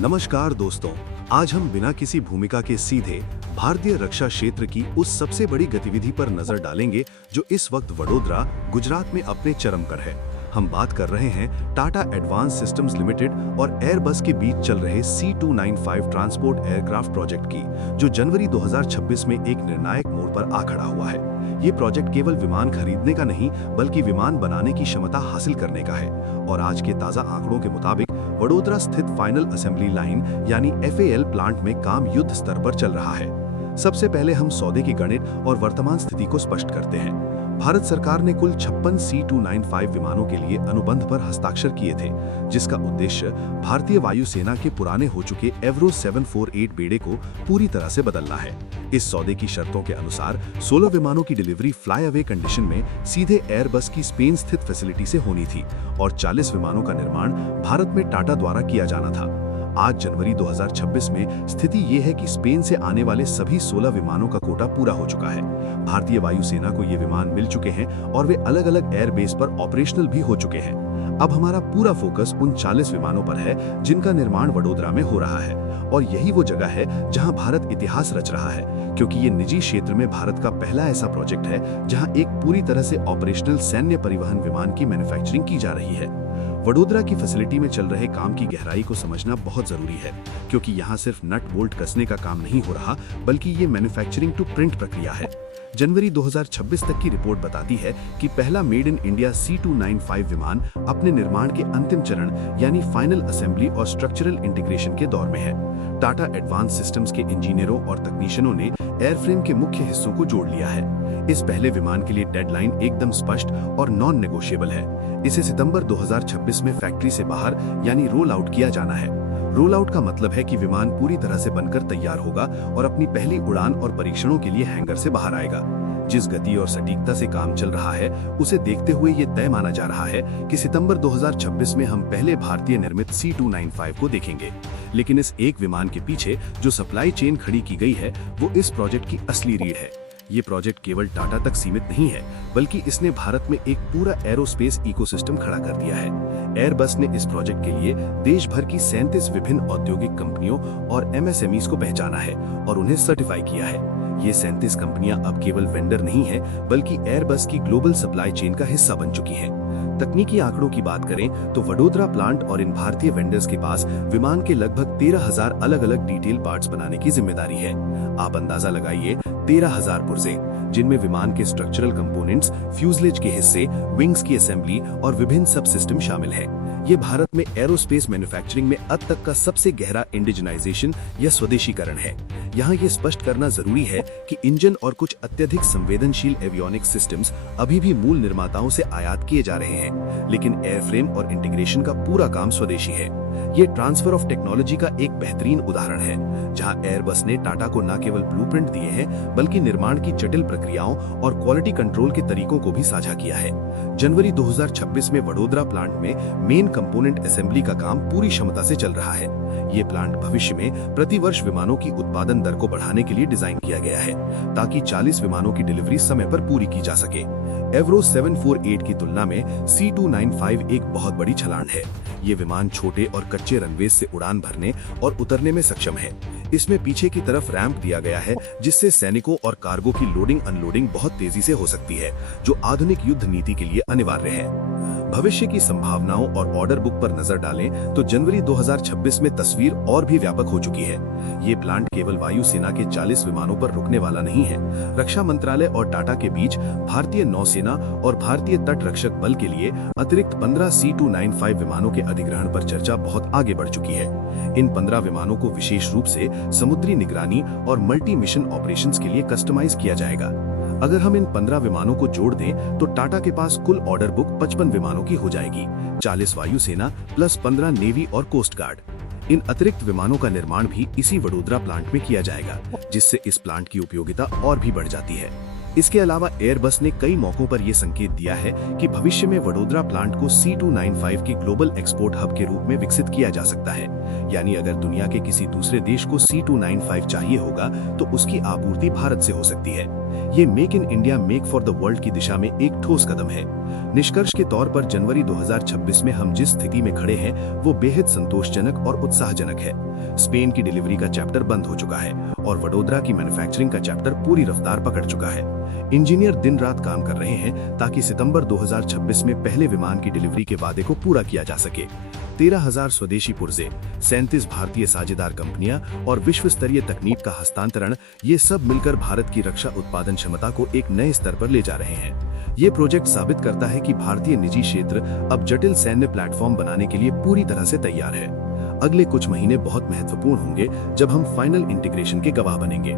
नमस्कार दोस्तों, आज हम बिना किसी भूमिका के सीधे भारतीय रक्षा क्षेत्र की उस सबसे बड़ी गतिविधि पर नजर डालेंगे जो इस वक्त वडोदरा, गुजरात में अपने चरम पर है। हम बात कर रहे हैं टाटा एडवांस सिस्टम्स लिमिटेड और एयरबस के बीच चल रहे C295 ट्रांसपोर्ट एयरक्राफ्ट प्रोजेक्ट की, जो जनवरी 2026 में एक निर्णायक मोड़ पर आ खड़ा हुआ है। ये प्रोजेक्ट केवल विमान खरीदने का नहीं, बल्कि विमान बनाने की क्षमता हासिल करने का है। और आज के ताज़ा आंकड़ों के मुताबिक वडोदरा स्थित फाइनल असेंबली लाइन यानी FAL प्लांट में काम युद्ध स्तर पर चल रहा है। सबसे पहले हम सौदे की गणित और वर्तमान स्थिति को स्पष्ट करते हैं। भारत सरकार ने कुल 56 C295 विमानों के लिए अनुबंध पर हस्ताक्षर किए थे, जिसका उद्देश्य भारतीय वायुसेना के पुराने हो चुके एवरो 748 बेड़े को पूरी तरह से बदलना है। इस सौदे की शर्तों के अनुसार 16 विमानों की डिलीवरी फ्लाई अवे कंडीशन में सीधे एयरबस की स्पेन स्थित फैसिलिटी से होनी थी और 40 विमानों का निर्माण भारत में टाटा द्वारा किया जाना था। आज जनवरी 2026 में स्थिति ये है कि स्पेन से आने वाले सभी 16 विमानों का कोटा पूरा हो चुका है। भारतीय वायुसेना को ये विमान मिल चुके हैं और वे अलग अलग एयरबेस पर ऑपरेशनल भी हो चुके हैं। अब हमारा पूरा फोकस उन 40 विमानों पर है जिनका निर्माण वडोदरा में हो रहा है। और यही वो जगह है जहां भारत इतिहास रच रहा है, क्योंकि ये निजी क्षेत्र में भारत का पहला ऐसा प्रोजेक्ट है जहां एक पूरी तरह से ऑपरेशनल सैन्य परिवहन विमान की मैन्युफैक्चरिंग की जा रही है। वडोदरा की फैसिलिटी में चल रहे काम की गहराई को समझना बहुत जरूरी है, क्योंकि यहाँ सिर्फ नट बोल्ट कसने का काम नहीं हो रहा, बल्कि ये मैन्युफैक्चरिंग टू प्रिंट प्रक्रिया है। जनवरी 2026 तक की रिपोर्ट बताती है कि पहला मेड इन इंडिया C295 विमान अपने निर्माण के अंतिम चरण यानी फाइनल असेंबली और स्ट्रक्चरल इंटीग्रेशन के दौर में है। टाटा एडवांस सिस्टम्स के इंजीनियरों और तकनीशियनों ने एयरफ्रेम के मुख्य हिस्सों को जोड़ लिया है। इस पहले विमान के लिए डेडलाइन एकदम स्पष्ट और नॉन नेगोशिएबल है। इसे सितंबर 2026 में फैक्ट्री से बाहर यानी रोल आउट किया जाना है। रोल आउट का मतलब है कि विमान पूरी तरह से बनकर तैयार होगा और अपनी पहली उड़ान और परीक्षणों के लिए हैंगर से बाहर आएगा। जिस गति और सटीकता से काम चल रहा है, उसे देखते हुए ये तय माना जा रहा है कि सितंबर 2026 में हम पहले भारतीय निर्मित C295 को देखेंगे। लेकिन इस एक विमान के पीछे जो सप्लाई चेन खड़ी की गई है, वो इस प्रोजेक्ट की असली रीढ़ है। ये प्रोजेक्ट केवल टाटा तक सीमित नहीं है, बल्कि इसने भारत में एक पूरा एरोस्पेस इकोसिस्टम खड़ा कर दिया है। एयरबस ने इस प्रोजेक्ट के लिए देश भर की 37 विभिन्न औद्योगिक कंपनियों और MSMEs को पहचाना है और उन्हें सर्टिफाई किया है। ये 37 कंपनियां अब केवल वेंडर नहीं है, बल्कि एयरबस की ग्लोबल सप्लाई चेन का हिस्सा बन चुकी हैं। तकनीकी आंकड़ों की बात करें तो वडोदरा प्लांट और इन भारतीय वेंडर्स के पास विमान के लगभग 13,000 अलग अलग डिटेल पार्ट्स बनाने की जिम्मेदारी है। आप अंदाजा लगाइए, 13,000 पुर्जे, जिनमें विमान के स्ट्रक्चरल कंपोनेंट्स, फ्यूजलेज के हिस्से, विंग्स की असेंबली और विभिन्न सब सिस्टम शामिल हैं। ये भारत में एरोस्पेस मैन्युफैक्चरिंग में अब तक का सबसे गहरा इंडिजिनाइजेशन या स्वदेशीकरण है। यहाँ ये स्पष्ट करना जरूरी है कि इंजन और कुछ अत्यधिक संवेदनशील एवियोनिक सिस्टम्स अभी भी मूल निर्माताओं से आयात किए जा रहे हैं, लेकिन एयरफ्रेम और इंटीग्रेशन का पूरा काम स्वदेशी है। ये ट्रांसफर ऑफ टेक्नोलॉजी का एक बेहतरीन उदाहरण है, जहां एयरबस ने टाटा को न केवल ब्लूप्रिंट दिए हैं, बल्कि निर्माण की जटिल प्रक्रियाओं और क्वालिटी कंट्रोल के तरीकों को भी साझा किया है। जनवरी 2026 में वडोदरा प्लांट में मेन कंपोनेंट असेंबली का काम पूरी क्षमता से चल रहा है। ये प्लांट भविष्य में प्रति वर्ष विमानों की उत्पादन दर को बढ़ाने के लिए डिजाइन किया गया है, ताकि 40 विमानों की डिलीवरी समय पर पूरी की जा सके। एवरो 748 की तुलना में C295 एक बहुत बड़ी छलांग है। ये विमान छोटे और कच्चे रनवेज से उड़ान भरने और उतरने में सक्षम है। इसमें पीछे की तरफ रैंप दिया गया है, जिससे सैनिकों और कार्गो की लोडिंग अनलोडिंग बहुत तेजी से हो सकती है, जो आधुनिक युद्ध नीति के लिए अनिवार्य है। भविष्य की संभावनाओं और ऑर्डर बुक पर नजर डालें तो जनवरी 2026 में तस्वीर और भी व्यापक हो चुकी है। ये प्लांट केवल वायुसेना के 40 विमानों पर रुकने वाला नहीं है। रक्षा मंत्रालय और टाटा के बीच भारतीय नौसेना और भारतीय तट रक्षक बल के लिए अतिरिक्त 15 C295 विमानों के अधिग्रहण पर चर्चा बहुत आगे बढ़ चुकी है। इन 15 विमानों को विशेष रूप से समुद्री निगरानी और मल्टी मिशन ऑपरेशंस के लिए कस्टमाइज किया जाएगा। अगर हम इन 15 विमानों को जोड़ दें तो टाटा के पास कुल ऑर्डर बुक 55 विमानों की हो जाएगी, 40 वायुसेना प्लस 15 नेवी और कोस्ट गार्ड। इन अतिरिक्त विमानों का निर्माण भी इसी वडोदरा प्लांट में किया जाएगा, जिससे इस प्लांट की उपयोगिता और भी बढ़ जाती है। इसके अलावा एयरबस ने कई मौकों पर यह संकेत दिया है कि भविष्य में वडोदरा प्लांट को C295 की ग्लोबल एक्सपोर्ट हब के रूप में विकसित किया जा सकता है। यानी अगर दुनिया के किसी दूसरे देश को C295 चाहिए होगा तो उसकी आपूर्ति भारत से हो सकती है। ये make in India make for the world की दिशा में एक ठोस कदम है। निष्कर्ष के तौर पर जनवरी 2026 में हम जिस स्थिति में खड़े हैं वो बेहद संतोषजनक और उत्साहजनक है। स्पेन की डिलीवरी का चैप्टर बंद हो चुका है और वडोदरा की मैन्युफैक्चरिंग का चैप्टर पूरी रफ्तार पकड़ चुका है। इंजीनियर दिन रात काम कर रहे हैं ताकि सितंबर 2026 में पहले विमान की डिलीवरी के वादे को पूरा किया जा सके। 13,000 स्वदेशी पुर्जे, 37 भारतीय साझेदार कंपनियां और विश्व स्तरीय तकनीक का हस्तांतरण, ये सब मिलकर भारत की रक्षा उत्पादन क्षमता को एक नए स्तर पर ले जा रहे हैं। ये प्रोजेक्ट साबित करता है कि भारतीय निजी क्षेत्र अब जटिल सैन्य प्लेटफॉर्म बनाने के लिए पूरी तरह से तैयार है। अगले कुछ महीने बहुत महत्वपूर्ण होंगे जब हम फाइनल इंटीग्रेशन के गवाह बनेंगे।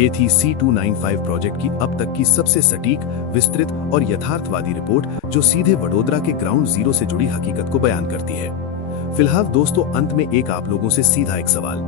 ये थी C295 प्रोजेक्ट की अब तक की सबसे सटीक, विस्तृत और यथार्थवादी रिपोर्ट, जो सीधे वडोदरा के ग्राउंड जीरो से जुड़ी हकीकत को बयान करती है। फिलहाल दोस्तों, अंत में एक आप लोगों से सीधा एक सवाल।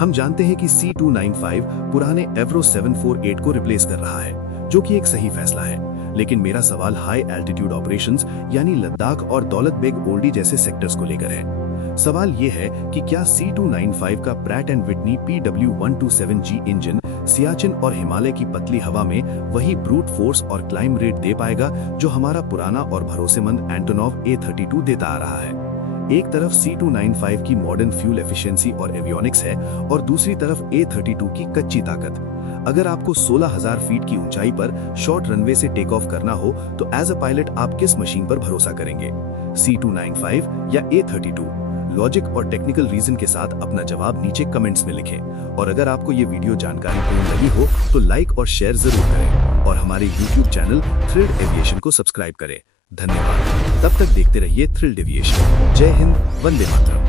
हम जानते हैं कि C295 पुराने एवरो 748 को रिप्लेस कर रहा है, जो कि एक सही फैसला है। लेकिन मेरा सवाल हाई एल्टीट्यूड ऑपरेशंस यानी लद्दाख और दौलत बेग ओल्डी जैसे सेक्टर्स को लेकर है। सवाल ये है कि क्या C295 का Pratt and Whitney PW127G engine Siachen और हिमालय की पतली हवा में वही ब्रूट फोर्स और क्लाइम रेट दे पाएगा जो हमारा पुराना और भरोसेमंद एंटोनोव A32 देता आ रहा है। एक तरफ C295 की मॉडर्न फ्यूल एफिशिएंसी और एवियोनिक्स है और दूसरी तरफ A32 की कच्ची ताकत। अगर आपको 16,000 फीट की ऊंचाई पर शॉर्ट रनवे से टेक ऑफ करना हो तो एज अ पायलट आप किस मशीन पर भरोसा करेंगे, C295 या A32? लॉजिक और टेक्निकल रीजन के साथ अपना जवाब नीचे कमेंट्स में लिखें। और अगर आपको ये वीडियो जानकारीपूर्ण लगी हो तो लाइक और शेयर जरूर करें और हमारे YouTube चैनल थ्रिल्ड एविएशन को सब्सक्राइब करें। धन्यवाद। तब तक देखते रहिए थ्रिल्ड एविएशन। जय हिंद, वंदे मातरम।